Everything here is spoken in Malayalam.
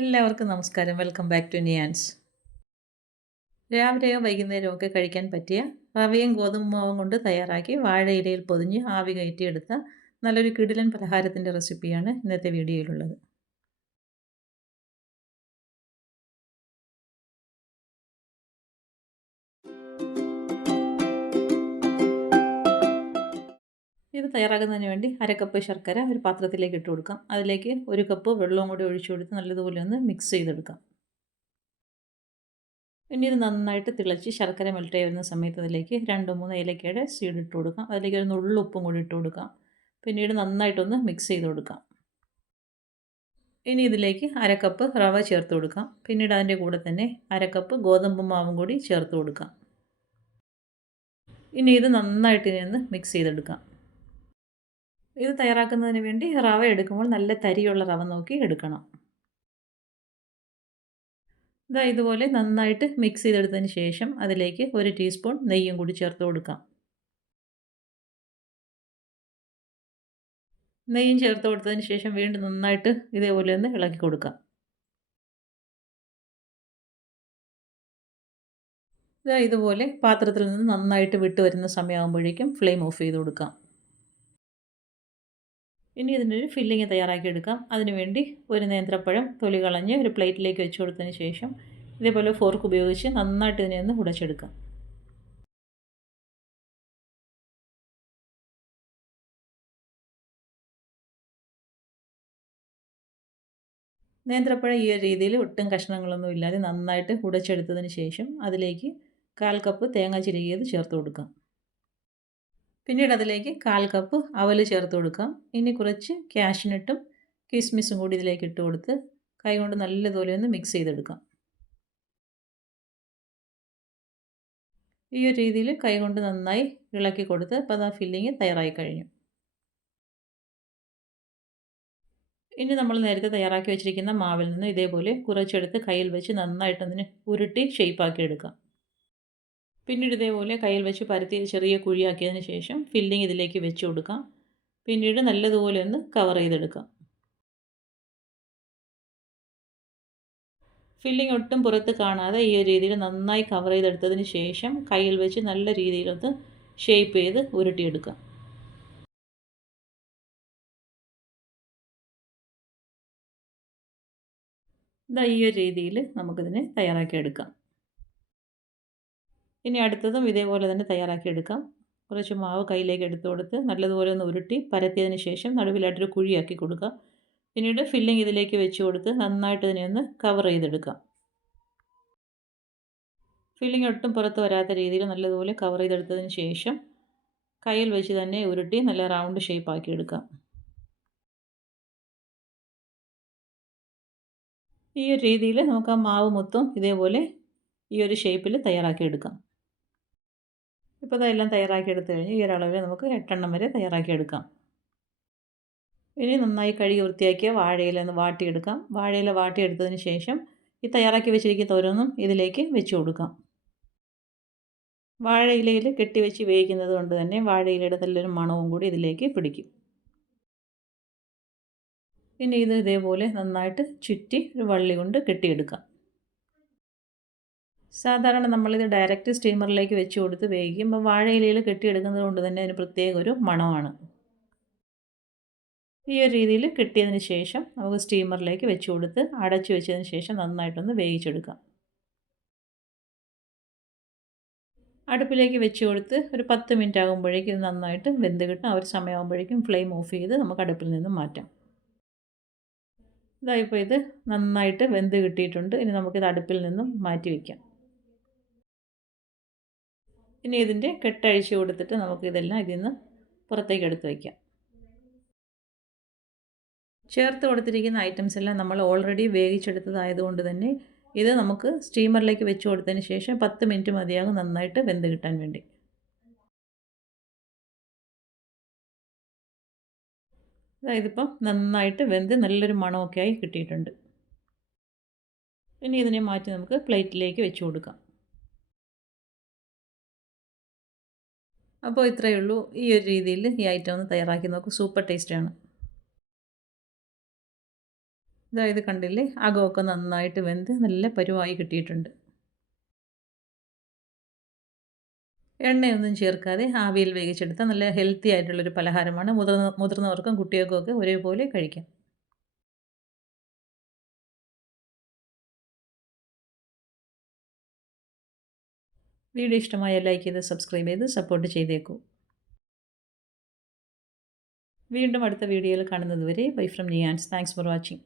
എല്ലാവർക്കും നമസ്കാരം. Welcome back to Niyans. രാവിലെയോ വൈകുന്നേരമോ ഒക്കെ കഴിക്കാൻ പറ്റിയ റവയും ഗോതമ്പ് മാവും കൊണ്ട് തയ്യാറാക്കി വാഴയിലയിൽ പൊതിഞ്ഞ് ആവി കയറ്റിയെടുത്ത നല്ലൊരു കിടിലൻ പലഹാരത്തിൻ്റെ റെസിപ്പിയാണ് ഇന്നത്തെ വീഡിയോയിലുള്ളത്. ഇത് തയ്യാറാക്കുന്നതിന് വേണ്ടി കപ്പ് ശർക്കര ഒരു പാത്രത്തിലേക്ക് ഇട്ട് കൊടുക്കാം. അതിലേക്ക് 1 കപ്പ് വെള്ളവും കൂടി ഒഴിച്ചു കൊടുത്ത് നല്ലതുപോലെ ഒന്ന് മിക്സ് ചെയ്തെടുക്കാം. ഇനി ഇത് നന്നായിട്ട് തിളച്ച് ശർക്കര മെൽറ്റായി വരുന്ന സമയത്ത് അതിലേക്ക് 2-3 ഏലക്കയുടെ സീഡ് ഇട്ട് കൊടുക്കാം. അതിലേക്ക് ഒരു നുള്ളു ഉപ്പും കൂടി ഇട്ട് കൊടുക്കാം. പിന്നീട് നന്നായിട്ടൊന്ന് മിക്സ് ചെയ്ത് കൊടുക്കാം. ഇനി ഇതിലേക്ക് കപ്പ് റവ ചേർത്ത് കൊടുക്കാം. പിന്നീട് അതിൻ്റെ കൂടെ തന്നെ കപ്പ് ഗോതമ്പ് മാവും കൂടി ചേർത്ത് കൊടുക്കാം. ഇനി ഇത് നന്നായിട്ട് ഇനി ഒന്ന് മിക്സ് ചെയ്തെടുക്കാം. ഇത് തയ്യാറാക്കുന്നതിന് വേണ്ടി റവ എടുക്കുമ്പോൾ നല്ല തരിയുള്ള റവ നോക്കി എടുക്കണം. ഇതുപോലെ നന്നായിട്ട് മിക്സ് ചെയ്തെടുത്തതിന് ശേഷം അതിലേക്ക് 1 ടീസ്പൂൺ നെയ്യും കൂടി ചേർത്ത് കൊടുക്കാം. നെയ്യും ചേർത്ത് കൊടുത്തതിന് ശേഷം വീണ്ടും നന്നായിട്ട് ഇതേപോലെ ഒന്ന് ഇളക്കി കൊടുക്കാം. ഇതുപോലെ പാത്രത്തിൽ നിന്ന് നന്നായിട്ട് വിട്ട് വരുന്ന സമയമാകുമ്പോഴേക്കും ഫ്ലെയിം ഓഫ് ചെയ്ത് കൊടുക്കാം. ഇനി ഇതിനൊരു ഫില്ലിങ് തയ്യാറാക്കി എടുക്കാം. അതിനുവേണ്ടി ഒരു നേന്ത്രപ്പഴം തൊലി കളഞ്ഞ് ഒരു പ്ലേറ്റിലേക്ക് വെച്ച് കൊടുത്തതിന് ശേഷം ഇതേപോലെ ഫോർക്ക് ഉപയോഗിച്ച് നന്നായിട്ട് ഇതിനെ ഒന്ന് ഉടച്ചെടുക്കാം. നേന്ത്രപ്പഴം ഈ ഒരു രീതിയിൽ ഒട്ടും കഷ്ണങ്ങളൊന്നും ഇല്ലാതെ നന്നായിട്ട് ഉടച്ചെടുത്തതിന് ശേഷം അതിലേക്ക് 1/4 കപ്പ് തേങ്ങ ചിരകിയത് ചേർത്ത് കൊടുക്കാം. പിന്നീട് അതിലേക്ക് 1/4 കപ്പ് അവൽ ചേർത്ത് കൊടുക്കാം. ഇനി കുറച്ച് കാഷ്നട്ടും കിസ്മിസും കൂടി ഇതിലേക്ക് ഇട്ട് കൊടുത്ത് കൈകൊണ്ട് നല്ലതുപോലെ ഒന്ന് മിക്സ് ചെയ്തെടുക്കാം. ഈ ഒരു രീതിയിൽ കൈകൊണ്ട് നന്നായി ഇളക്കി കൊടുത്ത് അപ്പോൾ ആ ഫില്ലിങ് തയ്യാറായി കഴിഞ്ഞു. ഇനി നമ്മൾ നേരത്തെ തയ്യാറാക്കി വെച്ചിരിക്കുന്ന മാവിൽ നിന്ന് ഇതേപോലെ കുറച്ചെടുത്ത് കയ്യിൽ വെച്ച് നന്നായിട്ടൊന്നിന് ഉരുട്ടി ഷേപ്പാക്കി എടുക്കാം. പിന്നീട് ഇതേപോലെ കയ്യിൽ വെച്ച് പരത്തി ചെറിയ കുഴിയാക്കിയതിന് ശേഷം ഫില്ലിങ് ഇതിലേക്ക് വെച്ച് കൊടുക്കാം. പിന്നീട് നല്ലതുപോലെ ഒന്ന് കവർ ചെയ്തെടുക്കാം. ഫില്ലിങ് ഒട്ടും പുറത്ത് കാണാതെ ഈ ഒരു രീതിയിൽ നന്നായി കവർ ചെയ്തെടുത്തതിന് ശേഷം കയ്യിൽ വെച്ച് നല്ല രീതിയിലൊന്ന് ഷേപ്പ് ചെയ്ത് ഉരുട്ടിയെടുക്കാം. ഈ ഒരു രീതിയിൽ നമുക്കിതിനെ തയ്യാറാക്കിയെടുക്കാം. ഇനി അടുത്തതും ഇതേപോലെ തന്നെ തയ്യാറാക്കിയെടുക്കാം. കുറച്ച് മാവ് കയ്യിലേക്ക് എടുത്തു കൊടുത്ത് നല്ലതുപോലെ ഒന്ന് ഉരുട്ടി പരത്തിയതിന് ശേഷം നടുവിലായിട്ടൊരു കുഴിയാക്കി കൊടുക്കുക. പിന്നീട് ഫില്ലിങ് ഇതിലേക്ക് വെച്ച് കൊടുത്ത് നന്നായിട്ട് ഇതിനെ ഒന്ന് കവർ ചെയ്തെടുക്കാം. ഫില്ലിങ് ഒട്ടും പുറത്ത് വരാത്ത രീതിയിൽ നല്ലതുപോലെ കവർ ചെയ്തെടുത്തതിന് ശേഷം കയ്യിൽ വെച്ച് തന്നെ ഉരുട്ടി നല്ല റൗണ്ട് ഷേപ്പ് ആക്കി എടുക്കാം. ഈ ഒരു രീതിയിൽ നമുക്ക് ആ മാവ് മൊത്തം ഇതേപോലെ ഈ ഒരു ഷേപ്പിൽ തയ്യാറാക്കി എടുക്കാം. ഇപ്പോൾ ഇതെല്ലാം തയ്യാറാക്കി എടുത്തു കഴിഞ്ഞ് ഈ ഒരളവിൽ നമുക്ക് 8 എണ്ണം വരെ തയ്യാറാക്കി എടുക്കാം. ഇനി നന്നായി കഴുകി വൃത്തിയാക്കിയ വാഴയില ഒന്ന് വാട്ടിയെടുക്കാം. വാഴയില വാട്ടിയെടുത്തതിന് ശേഷം ഈ തയ്യാറാക്കി വെച്ചിരിക്കുന്ന ഓരോന്നും ഇതിലേക്ക് വെച്ച് കൊടുക്കാം. വാഴയിലയിൽ കെട്ടിവെച്ച് വേവിക്കുന്നത് കൊണ്ട് തന്നെ വാഴയിലയുടെ നല്ലൊരു മണവും കൂടി ഇതിലേക്ക് പിടിക്കും. ഇനി ഇത് ഇതേപോലെ നന്നായിട്ട് ചുറ്റി ഒരു വള്ളി കൊണ്ട് കെട്ടിയെടുക്കാം. സാധാരണ നമ്മളിത് ഡയറക്റ്റ് സ്റ്റീമറിലേക്ക് വെച്ച് കൊടുത്ത് വേവിക്കുമ്പോൾ വാഴയിലയിൽ കെട്ടിയെടുക്കുന്നത് കൊണ്ട് തന്നെ അതിന് പ്രത്യേക ഒരു മണമാണ്. ഈ ഒരു രീതിയിൽ കെട്ടിയതിന് ശേഷം നമുക്ക് സ്റ്റീമറിലേക്ക് വെച്ച് കൊടുത്ത് അടച്ചു വെച്ചതിന് ശേഷം നന്നായിട്ടൊന്ന് വേവിച്ചെടുക്കാം. അടുപ്പിലേക്ക് വെച്ച് കൊടുത്ത് ഒരു 10 മിനിറ്റ് ആകുമ്പോഴേക്കും ഇത് നന്നായിട്ട് വെന്ത് കിട്ടും. ആ ഒരു സമയമാകുമ്പോഴേക്കും ഫ്ലെയിം ഓഫ് ചെയ്ത് നമുക്ക് അടുപ്പിൽ നിന്ന് മാറ്റാം. ഇപ്പോൾ ഇത് നന്നായിട്ട് വെന്ത് കിട്ടിയിട്ടുണ്ട്. ഇനി നമുക്കിത് അടുപ്പിൽ നിന്നും മാറ്റി വയ്ക്കാം. ഇനി ഇതിൻ്റെ കെട്ടഴിച്ച് കൊടുത്തിട്ട് നമുക്കിതെല്ലാം ഇതിൽ നിന്ന് പുറത്തേക്ക് എടുത്ത് വയ്ക്കാം. ചേർത്ത് കൊടുത്തിരിക്കുന്ന ഐറ്റംസ് എല്ലാം നമ്മൾ ഓൾറെഡി വേവിച്ചെടുത്തതായതുകൊണ്ട് തന്നെ ഇത് നമുക്ക് സ്റ്റീമറിലേക്ക് വെച്ച് കൊടുത്തതിന് ശേഷം 10 മിനിറ്റ് മതിയാകും നന്നായിട്ട് വെന്ത് കിട്ടാൻ വേണ്ടി. ഇതിപ്പം നന്നായിട്ട് വെന്ത് നല്ലൊരു മണമൊക്കെ ആയി കിട്ടിയിട്ടുണ്ട്. ഇനി ഇതിനെ മാറ്റി നമുക്ക് പ്ലേറ്റിലേക്ക് വെച്ച് കൊടുക്കാം. അപ്പോൾ ഇത്രയേ ഉള്ളൂ. ഈ ഒരു രീതിയിൽ ഈ ഐറ്റം ഒന്ന് തയ്യാറാക്കി നോക്കൂ. സൂപ്പർ ടേസ്റ്റാണ്. ഇത് കണ്ടില്ലേ, അകമൊക്കെ നന്നായിട്ട് വെന്ത് നല്ല പരുവായി കിട്ടിയിട്ടുണ്ട്. എണ്ണയൊന്നും ചേർക്കാതെ ആവിയിൽ വേവിച്ചെടുത്ത നല്ല ഹെൽത്തി ആയിട്ടുള്ളൊരു പലഹാരമാണ്. മുതിർന്നവർക്കും കുട്ടികൾക്കും ഒക്കെ ഒരേപോലെ കഴിക്കാം. വീഡിയോ ഇഷ്ടമായാൽ ലൈക്ക് ചെയ്ത് സബ്സ്ക്രൈബ് ചെയ്ത് സപ്പോർട്ട് ചെയ്തേക്കൂ. വീണ്ടും അടുത്ത വീഡിയോയിൽ കാണുന്നത് വരെ bye from Niyans. Thanks for watching.